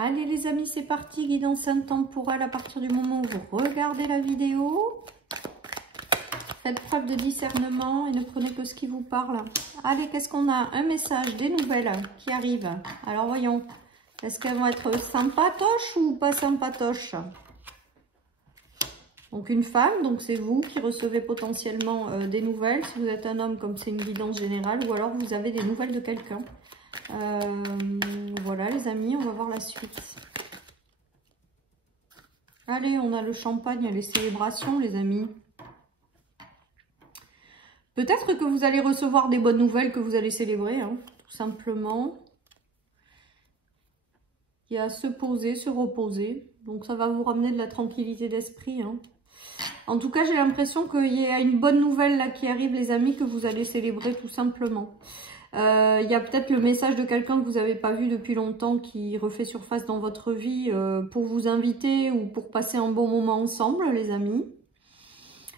Allez les amis, c'est parti, guidance intemporelle à partir du moment où vous regardez la vidéo. Faites preuve de discernement et ne prenez que ce qui vous parle. Allez, qu'est-ce qu'on a? Un message, des nouvelles qui arrivent. Alors voyons, est-ce qu'elles vont être sympatoches ou pas sympatoches? Donc une femme, donc c'est vous qui recevez potentiellement des nouvelles. Si vous êtes un homme, comme c'est une guidance générale, ou alors vous avez des nouvelles de quelqu'un. Voilà les amis, on va voir la suite. Allez, on a le champagne, les célébrations les amis. Peut-être que vous allez recevoir des bonnes nouvelles que vous allez célébrer, hein, tout simplement. Il y a se poser, se reposer. Donc ça va vous ramener de la tranquillité d'esprit. Hein. En tout cas, j'ai l'impression qu'il y a une bonne nouvelle là qui arrive les amis, que vous allez célébrer tout simplement. Il y a peut-être le message de quelqu'un que vous n'avez pas vu depuis longtemps qui refait surface dans votre vie pour vous inviter ou pour passer un bon moment ensemble les amis.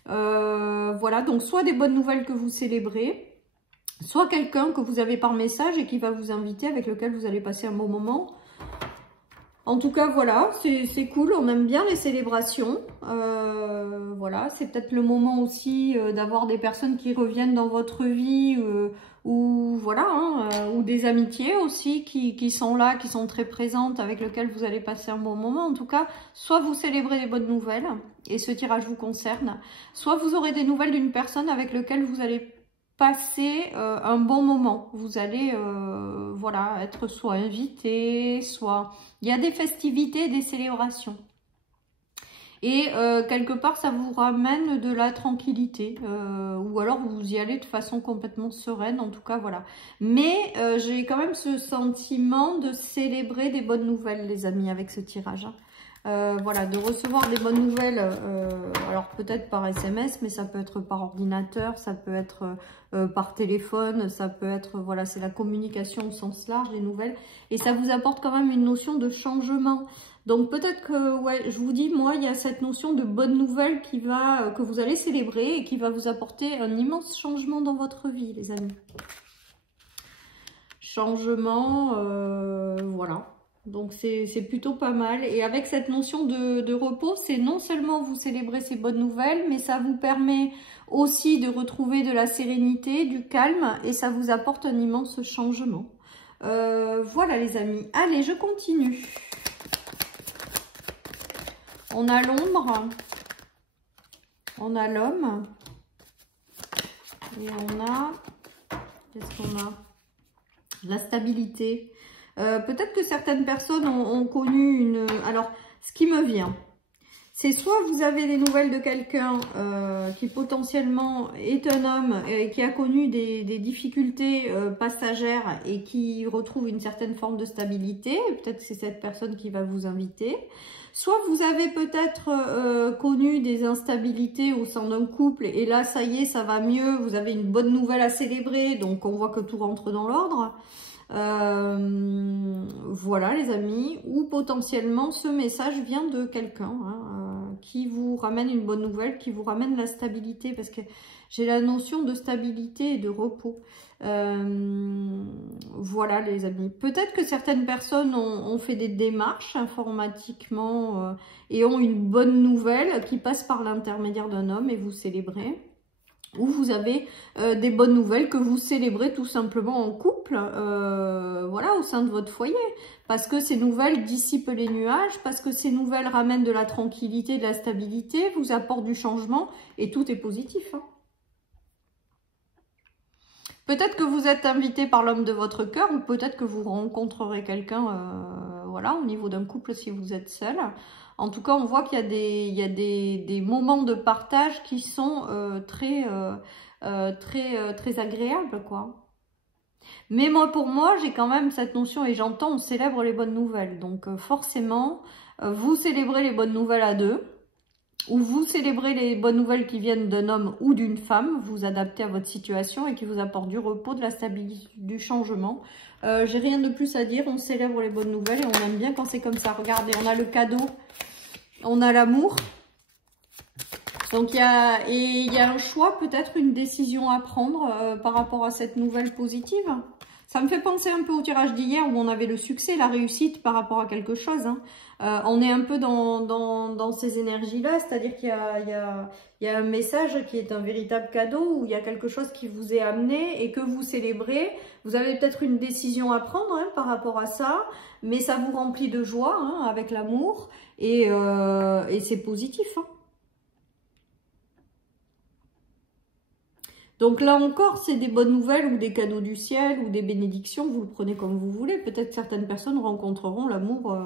Voilà, donc soit des bonnes nouvelles que vous célébrez, soit quelqu'un que vous avez par message et qui va vous inviter, avec lequel vous allez passer un bon moment. En tout cas, voilà, c'est cool, on aime bien les célébrations. Voilà, c'est peut-être le moment aussi d'avoir des personnes qui reviennent dans votre vie ou voilà, hein, ou des amitiés aussi qui sont là, qui sont très présentes, avec lesquelles vous allez passer un bon moment. En tout cas, soit vous célébrez des bonnes nouvelles et ce tirage vous concerne, soit vous aurez des nouvelles d'une personne avec laquelle vous allez passer un bon moment. Vous allez voilà, être soit invité, soit il y a des festivités, des célébrations. Et quelque part, ça vous ramène de la tranquillité. Ou alors, vous y allez de façon complètement sereine. En tout cas, voilà. Mais j'ai quand même ce sentiment de célébrer des bonnes nouvelles, les amis, avec ce tirage. Voilà, de recevoir des bonnes nouvelles. Alors, peut-être par SMS, mais ça peut être par ordinateur, ça peut être par téléphone, ça peut être... Voilà, c'est la communication au sens large, les nouvelles. Et ça vous apporte quand même une notion de changement. Donc peut-être que, ouais, je vous dis, moi, il y a cette notion de bonne nouvelle qui va, que vous allez célébrer et qui va vous apporter un immense changement dans votre vie, les amis. Changement, voilà. Donc c'est plutôt pas mal. Et avec cette notion de repos, c'est non seulement vous célébrez ces bonnes nouvelles, mais ça vous permet aussi de retrouver de la sérénité, du calme, et ça vous apporte un immense changement. Voilà les amis. Allez, je continue. On a l'ombre, on a l'homme, et on a, qu'est-ce qu'on a? La stabilité. Peut-être que certaines personnes ont connu une... Alors, ce qui me vient, c'est soit vous avez des nouvelles de quelqu'un qui potentiellement est un homme et qui a connu des difficultés passagères et qui retrouve une certaine forme de stabilité. Peut-être que c'est cette personne qui va vous inviter. Soit vous avez peut-être connu des instabilités au sein d'un couple et là, ça y est, ça va mieux. Vous avez une bonne nouvelle à célébrer, donc on voit que tout rentre dans l'ordre. Voilà les amis, ou potentiellement ce message vient de quelqu'un hein, qui vous ramène une bonne nouvelle, qui vous ramène la stabilité, parce que j'ai la notion de stabilité et de repos. Voilà les amis, peut-être que certaines personnes ont fait des démarches informatiquement et ont une bonne nouvelle qui passe par l'intermédiaire d'un homme et vous célébrez. Ou vous avez des bonnes nouvelles que vous célébrez tout simplement en couple, voilà, au sein de votre foyer. Parce que ces nouvelles dissipent les nuages, parce que ces nouvelles ramènent de la tranquillité, de la stabilité, vous apportent du changement et tout est positif. Hein. Peut-être que vous êtes invité par l'homme de votre cœur ou peut-être que vous rencontrerez quelqu'un voilà, au niveau d'un couple si vous êtes seul. En tout cas, on voit qu'il y a des moments de partage qui sont très agréables, quoi. Mais moi, pour moi, j'ai quand même cette notion, et j'entends, on célèbre les bonnes nouvelles. Donc forcément, vous célébrez les bonnes nouvelles à deux, ou vous célébrez les bonnes nouvelles qui viennent d'un homme ou d'une femme, vous adaptez à votre situation et qui vous apportent du repos, de la stabilité, du changement. J'ai rien de plus à dire, on célèbre les bonnes nouvelles et on aime bien quand c'est comme ça. Regardez, on a le cadeau, on a l'amour, Donc, il y a un choix, peut-être une décision à prendre par rapport à cette nouvelle positive. Ça me fait penser un peu au tirage d'hier où on avait le succès, la réussite par rapport à quelque chose. Hein. On est un peu dans ces énergies-là, c'est-à-dire qu'il y a un message qui est un véritable cadeau, où il y a quelque chose qui vous est amené et que vous célébrez. Vous avez peut-être une décision à prendre hein, par rapport à ça, mais ça vous remplit de joie hein, avec l'amour et c'est positif. Hein. Donc là encore, c'est des bonnes nouvelles ou des cadeaux du ciel ou des bénédictions, vous le prenez comme vous voulez. Peut-être certaines personnes rencontreront l'amour,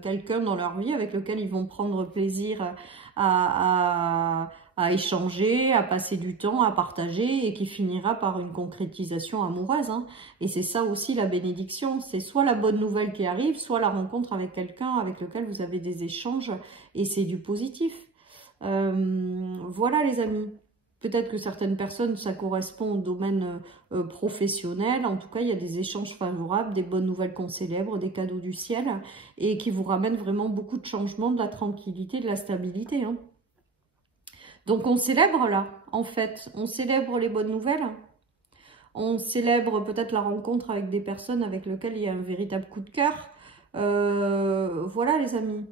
quelqu'un dans leur vie avec lequel ils vont prendre plaisir à échanger, à passer du temps, à partager et qui finira par une concrétisation amoureuse. Hein. Et c'est ça aussi la bénédiction, c'est soit la bonne nouvelle qui arrive, soit la rencontre avec quelqu'un avec lequel vous avez des échanges et c'est du positif. Voilà les amis. Peut-être que certaines personnes, ça correspond au domaine professionnel. En tout cas, il y a des échanges favorables, des bonnes nouvelles qu'on célèbre, des cadeaux du ciel et qui vous ramènent vraiment beaucoup de changements, de la tranquillité, de la stabilité. Hein. Donc, on célèbre là, en fait. On célèbre les bonnes nouvelles. On célèbre peut-être la rencontre avec des personnes avec lesquelles il y a un véritable coup de cœur. Voilà les amis.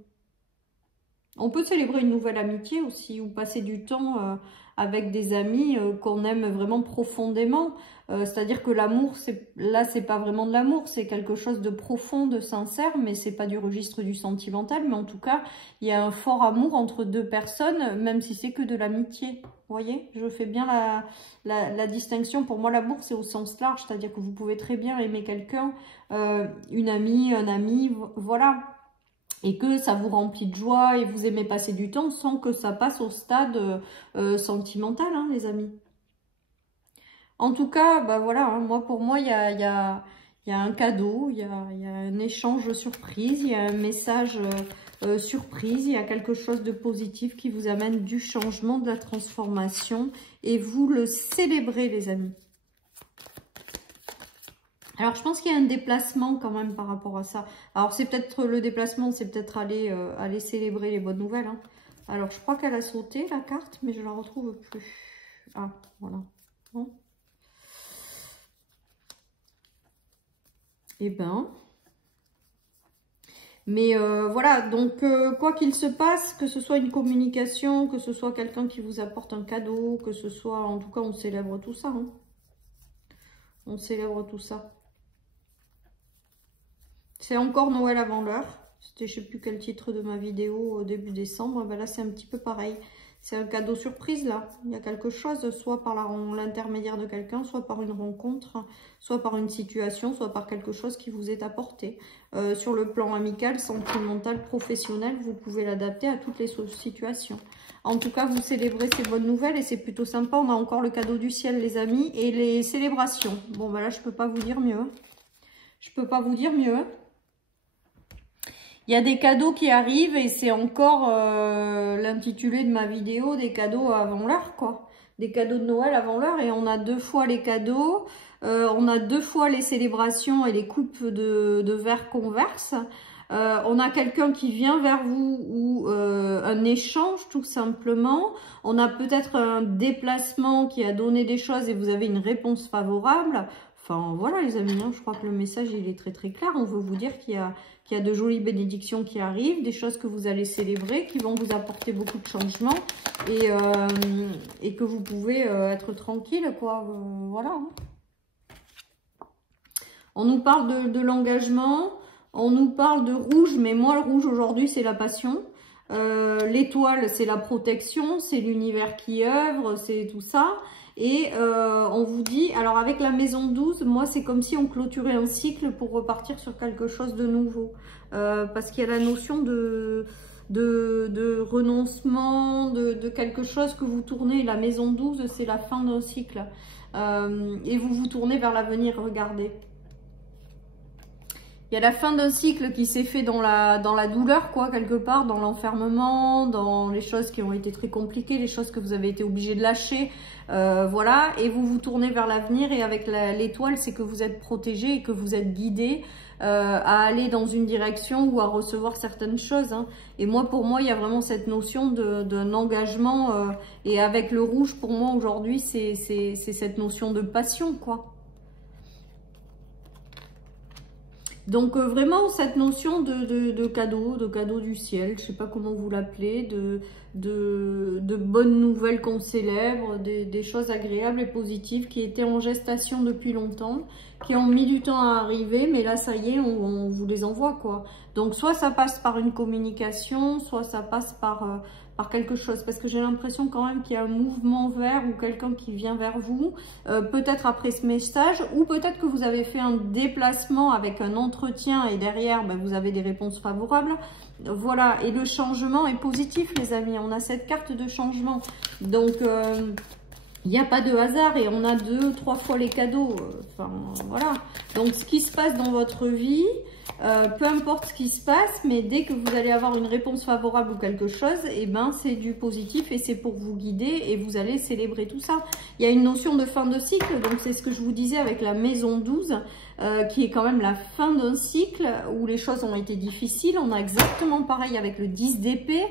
On peut célébrer une nouvelle amitié aussi ou passer du temps avec des amis qu'on aime vraiment profondément. C'est-à-dire que l'amour, là, c'est pas vraiment de l'amour, c'est quelque chose de profond, de sincère, mais c'est pas du registre du sentimental. Mais en tout cas, il y a un fort amour entre deux personnes, même si c'est que de l'amitié. Vous voyez, je fais bien la distinction. Pour moi, l'amour, c'est au sens large, c'est-à-dire que vous pouvez très bien aimer quelqu'un, une amie, un ami, voilà. Et que ça vous remplit de joie et vous aimez passer du temps sans que ça passe au stade sentimental, hein, les amis. En tout cas, bah voilà, hein, pour moi, il y a un cadeau, il y a un échange surprise, il y a un message surprise, il y a quelque chose de positif qui vous amène du changement, de la transformation et vous le célébrez, les amis. Alors, je pense qu'il y a un déplacement quand même par rapport à ça. Alors, c'est peut-être le déplacement, c'est peut-être aller célébrer les bonnes nouvelles. Hein. Alors, je crois qu'elle a sauté, la carte, mais je la retrouve plus. Ah, voilà. Bon. Eh ben... Mais voilà, donc quoi qu'il se passe, que ce soit une communication, que ce soit quelqu'un qui vous apporte un cadeau, que ce soit... En tout cas, on célèbre tout ça. Hein. On célèbre tout ça. C'est encore Noël avant l'heure. C'était je ne sais plus quel titre de ma vidéo au début décembre. Ben là, c'est un petit peu pareil. C'est un cadeau surprise là. Il y a quelque chose, soit par l'intermédiaire de quelqu'un, soit par une rencontre, soit par une situation, soit par quelque chose qui vous est apporté. Sur le plan amical, sentimental, professionnel, vous pouvez l'adapter à toutes les situations. En tout cas, vous célébrez ces bonnes nouvelles et c'est plutôt sympa. On a encore le cadeau du ciel, les amis, et les célébrations. Bon, ben là, je ne peux pas vous dire mieux. Hein. Je ne peux pas vous dire mieux. Hein. Il y a des cadeaux qui arrivent et c'est encore l'intitulé de ma vidéo, des cadeaux avant l'heure, quoi. Des cadeaux de Noël avant l'heure et on a 2 fois les cadeaux, on a 2 fois les célébrations et les coupes de verre qu'on verse. On a quelqu'un qui vient vers vous ou un échange tout simplement. On a peut-être un déplacement qui a donné des choses et vous avez une réponse favorable. Enfin voilà les amis, hein, je crois que le message il est très très clair. On veut vous dire qu'il y a de jolies bénédictions qui arrivent, des choses que vous allez célébrer, qui vont vous apporter beaucoup de changements et que vous pouvez être tranquille, quoi. Voilà. Hein. On nous parle de l'engagement, on nous parle de rouge, mais moi le rouge aujourd'hui c'est la passion. L'étoile c'est la protection, c'est l'univers qui œuvre, c'est tout ça. Et on vous dit, alors avec la maison 12, moi c'est comme si on clôturait un cycle pour repartir sur quelque chose de nouveau. Parce qu'il y a la notion de renoncement, de quelque chose que vous tournez. La maison 12, c'est la fin d'un cycle. Et vous vous tournez vers l'avenir, regardez. Il y a la fin d'un cycle qui s'est fait dans la douleur, quoi, quelque part, dans l'enfermement, dans les choses qui ont été très compliquées, les choses que vous avez été obligé de lâcher, voilà. Et vous vous tournez vers l'avenir et avec l'étoile, c'est que vous êtes protégé et que vous êtes guidé à aller dans une direction ou à recevoir certaines choses. Hein. Et moi, pour moi, il y a vraiment cette notion d'un engagement. Et avec le rouge, pour moi, aujourd'hui, c'est cette notion de passion, quoi. Donc vraiment cette notion de cadeau du ciel, je sais pas comment vous l'appelez, de bonnes nouvelles qu'on célèbre, des choses agréables et positives qui étaient en gestation depuis longtemps, qui ont mis du temps à arriver, mais là ça y est, on vous les envoie quoi. Donc soit ça passe par une communication, soit ça passe par quelque chose, parce que j'ai l'impression quand même qu'il y a un mouvement vers ou quelqu'un qui vient vers vous, peut-être après ce message, ou peut-être que vous avez fait un déplacement avec un entretien et derrière ben, vous avez des réponses favorables. Voilà, et le changement est positif les amis, on a cette carte de changement, donc il n'y a pas de hasard et on a 2-3 fois les cadeaux, enfin voilà. Donc ce qui se passe dans votre vie, peu importe ce qui se passe, mais dès que vous allez avoir une réponse favorable ou quelque chose, et ben c'est du positif et c'est pour vous guider et vous allez célébrer tout ça. Il y a une notion de fin de cycle, donc c'est ce que je vous disais avec la maison 12, qui est quand même la fin d'un cycle où les choses ont été difficiles. On a exactement pareil avec le 10 d'épée,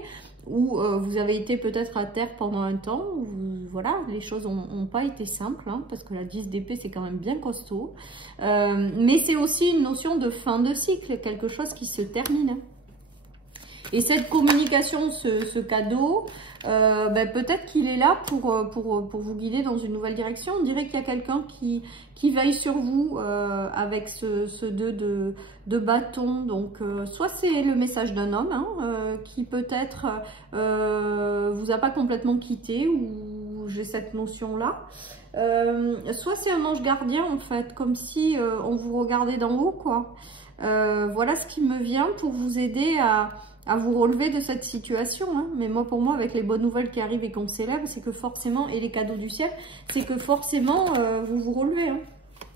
où vous avez été peut-être à terre pendant un temps, où voilà, les choses n'ont pas été simples, hein, parce que la 10 d'épée c'est quand même bien costaud, mais c'est aussi une notion de fin de cycle, quelque chose qui se termine. Et cette communication, ce cadeau, ben peut-être qu'il est là pour vous guider dans une nouvelle direction. On dirait qu'il y a quelqu'un qui veille sur vous avec ce 2 de bâton. Donc, soit c'est le message d'un homme hein, qui peut-être vous a pas complètement quitté, ou j'ai cette notion-là. Soit c'est un ange gardien en fait, comme si on vous regardait d'en haut, quoi. Voilà ce qui me vient pour vous aider à vous relever de cette situation. Hein. Mais moi, pour moi, avec les bonnes nouvelles qui arrivent et qu'on célèbre, c'est que forcément, et les cadeaux du ciel, c'est que forcément, vous vous relevez. Hein.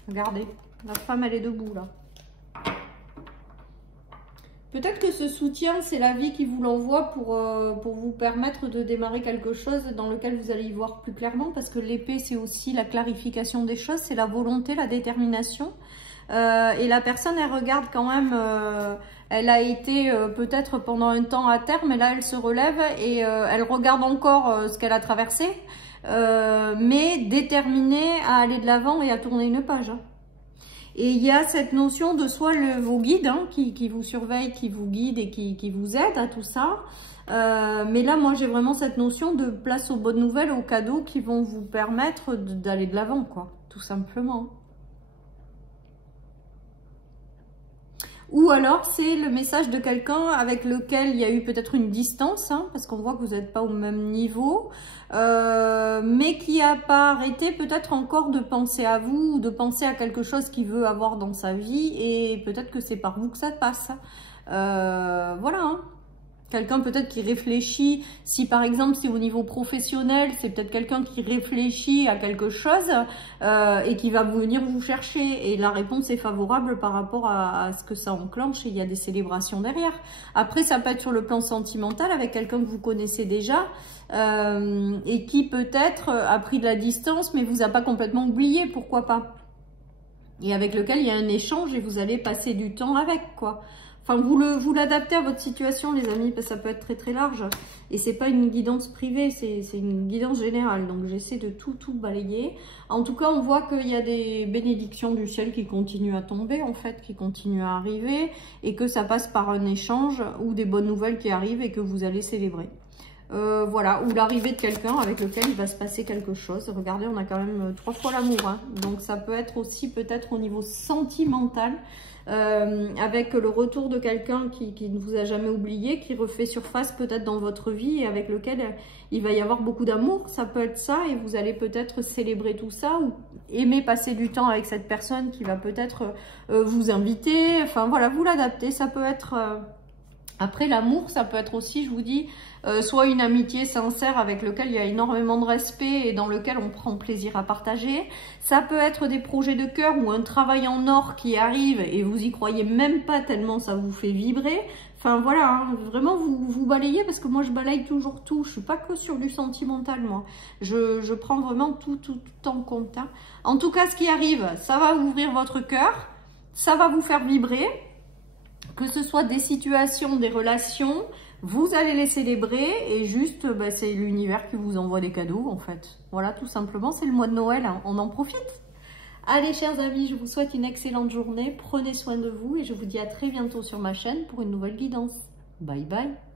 Regardez, la femme, elle est debout, là. Peut-être que ce soutien, c'est la vie qui vous l'envoie pour vous permettre de démarrer quelque chose dans lequel vous allez y voir plus clairement, parce que l'épée, c'est aussi la clarification des choses, c'est la volonté, la détermination. Et la personne, elle regarde quand même, elle a été peut-être pendant un temps à terre, mais là, elle se relève et elle regarde encore ce qu'elle a traversé, mais déterminée à aller de l'avant et à tourner une page. Hein. Et il y a cette notion de soit vos guides hein, qui vous surveillent, qui vous guident et qui vous aident à tout ça. Mais là, moi, j'ai vraiment cette notion de place aux bonnes nouvelles, aux cadeaux qui vont vous permettre d'aller de l'avant, quoi, tout simplement. Ou alors, c'est le message de quelqu'un avec lequel il y a eu peut-être une distance, hein, parce qu'on voit que vous n'êtes pas au même niveau, mais qui n'a pas arrêté peut-être encore de penser à vous, ou de penser à quelque chose qu'il veut avoir dans sa vie, et peut-être que c'est par vous que ça passe. Voilà, hein. Quelqu'un peut-être qui réfléchit, si par exemple c'est au niveau professionnel, c'est peut-être quelqu'un qui réfléchit à quelque chose et qui va venir vous chercher. Et la réponse est favorable par rapport à ce que ça enclenche et il y a des célébrations derrière. Après, ça peut être sur le plan sentimental avec quelqu'un que vous connaissez déjà et qui peut-être a pris de la distance mais vous a pas complètement oublié, pourquoi pas. Et avec lequel il y a un échange et vous allez passer du temps avec, quoi. Enfin, vous l'adaptez à votre situation, les amis, parce que ça peut être très très large. Et c'est pas une guidance privée, c'est une guidance générale. Donc j'essaie de tout balayer. En tout cas, on voit qu'il y a des bénédictions du ciel qui continuent à tomber, en fait, qui continuent à arriver. Et que ça passe par un échange ou des bonnes nouvelles qui arrivent et que vous allez célébrer. Voilà, ou l'arrivée de quelqu'un avec lequel il va se passer quelque chose. Regardez, on a quand même 3 fois l'amour. Hein. Donc ça peut être aussi peut-être au niveau sentimental. Avec le retour de quelqu'un qui ne vous a jamais oublié, qui refait surface peut-être dans votre vie et avec lequel il va y avoir beaucoup d'amour, ça peut être ça et vous allez peut-être célébrer tout ça ou aimer passer du temps avec cette personne qui va peut-être vous inviter, enfin voilà, vous l'adaptez, ça peut être Après, l'amour, ça peut être aussi, je vous dis, soit une amitié sincère avec lequel il y a énormément de respect et dans lequel on prend plaisir à partager. Ça peut être des projets de cœur ou un travail en or qui arrive et vous y croyez même pas tellement ça vous fait vibrer. Enfin voilà, hein, vraiment vous balayez parce que moi je balaye toujours tout. Je suis pas que sur du sentimental moi. Je prends vraiment tout en compte. Hein. En tout cas, ce qui arrive, ça va ouvrir votre cœur, ça va vous faire vibrer. Que ce soit des situations, des relations, vous allez les célébrer et juste, c'est l'univers qui vous envoie des cadeaux en fait. Voilà, tout simplement, c'est le mois de Noël, hein, on en profite. Allez, chers amis, je vous souhaite une excellente journée, prenez soin de vous et je vous dis à très bientôt sur ma chaîne pour une nouvelle guidance. Bye bye.